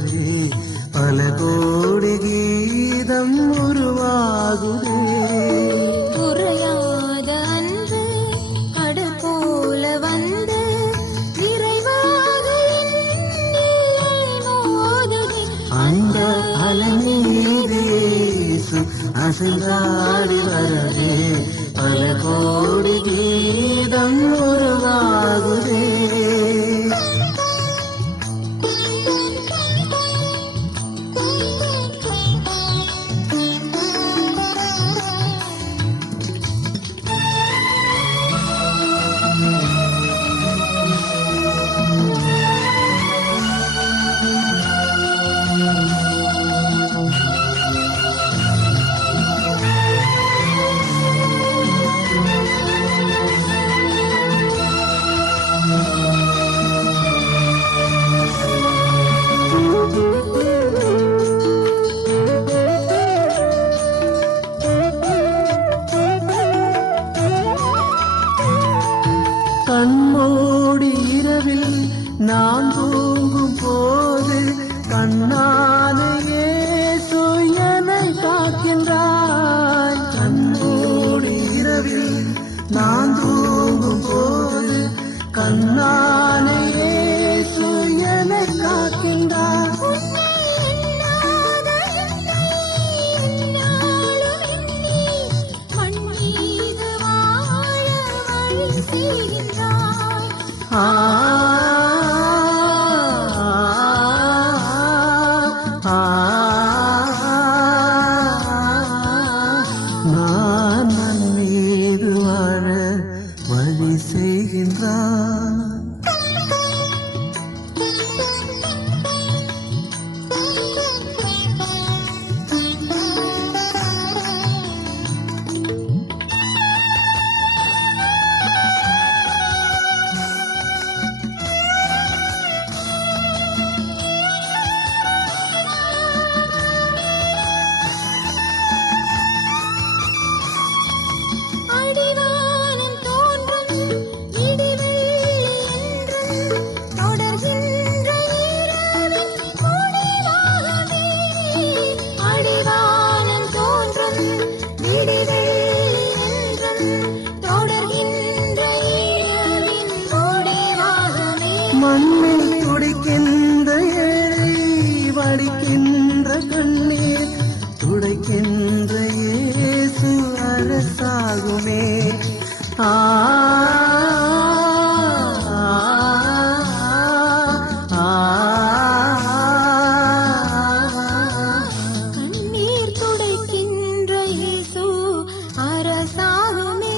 வரவே பல கோடி கீதம் உருவாகுதே. குறையாத அன்பு கடல் போல வந்து நிறைவாக மோதுதே. அந்த அலை மீது இயேசு அசைந்தாடி வரவே பல கோடி கீதம் உருவாகுதே. கண்மூடி இரவில் நான் தூங்கும் போது கண்ணான இயேசு என்னை காக்கின்றாய். கண்மூடி இரவில் நான் தூங்கும் போது கண்ணான இயேசு என்னை காக்கின்றாய். நான் மண் மீது வாழ வழி செய்கின்றான். மண்ணில் துடிக்கின்ற ஏழை வடிக்கின்ற கண்ணீர் துடைக்கின்ற இயேசு அரசாகுமே. கண்ணீர் துடைக்கின்ற இயேசு அரசாகுமே.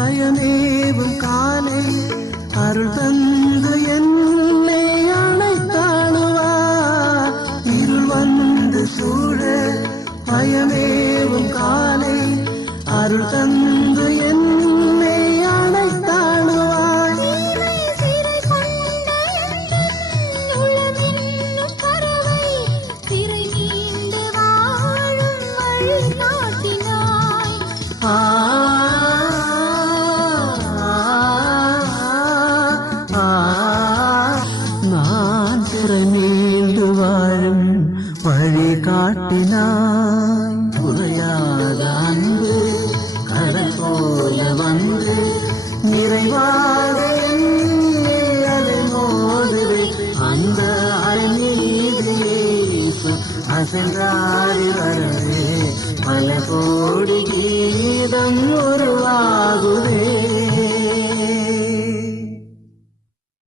அயமேவும் காலை அருள் தந்து என்னை அணைத்தானுவார். இருள் வந்து சூழ அயமேவும் காலை அருள் தந்து என்னை அணைத்தானுவார். நான் சிறை மீண்டு வாழும் வழி காட்டினாய். குறையாத அன்பு கடல் போல வந்து நிறைவாக அதை மோதுவே. அந்த அலை மீது இயேசு அசைந்தாடி வரவே பல கோடி கீதம் உருவாகுதே.